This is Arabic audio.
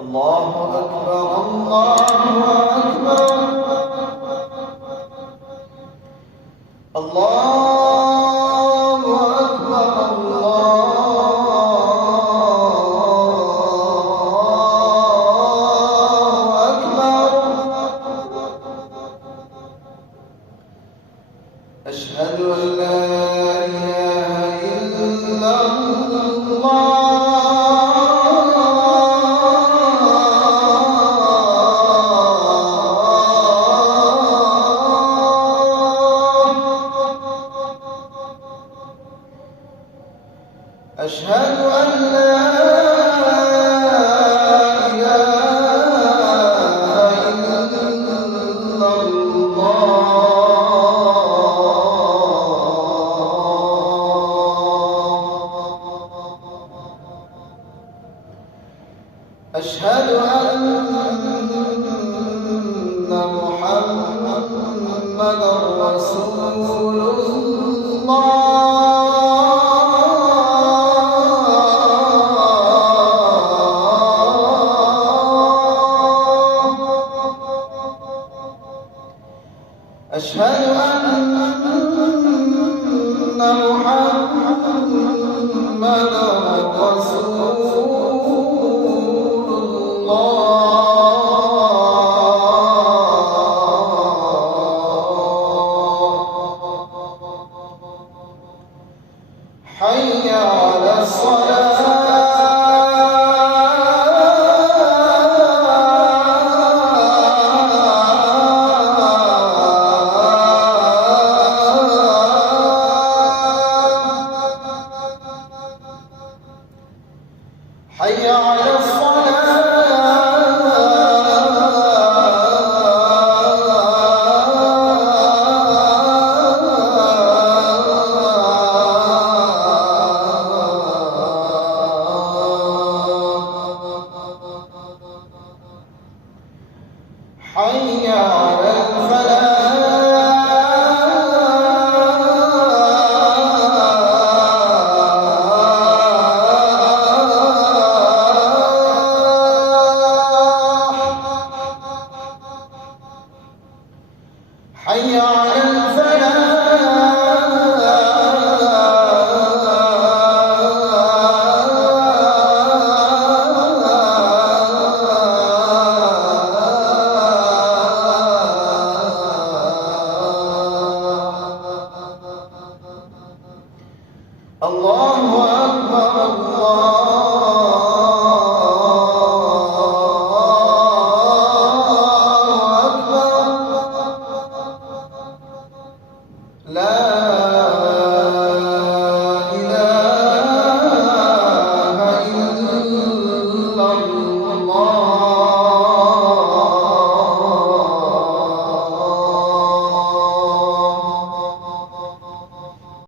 الله أكبر الله أكبر الله أكبر الله أكبر أشهد أن لا إله إلا الله أشهد أن لا إله إلا الله أشهد أن محمدًا رسول الله أشهد أن محمدًا رسول الله حي على الصلاة حي على حي على الفلاح حي على الله أكبر الله أكبر لا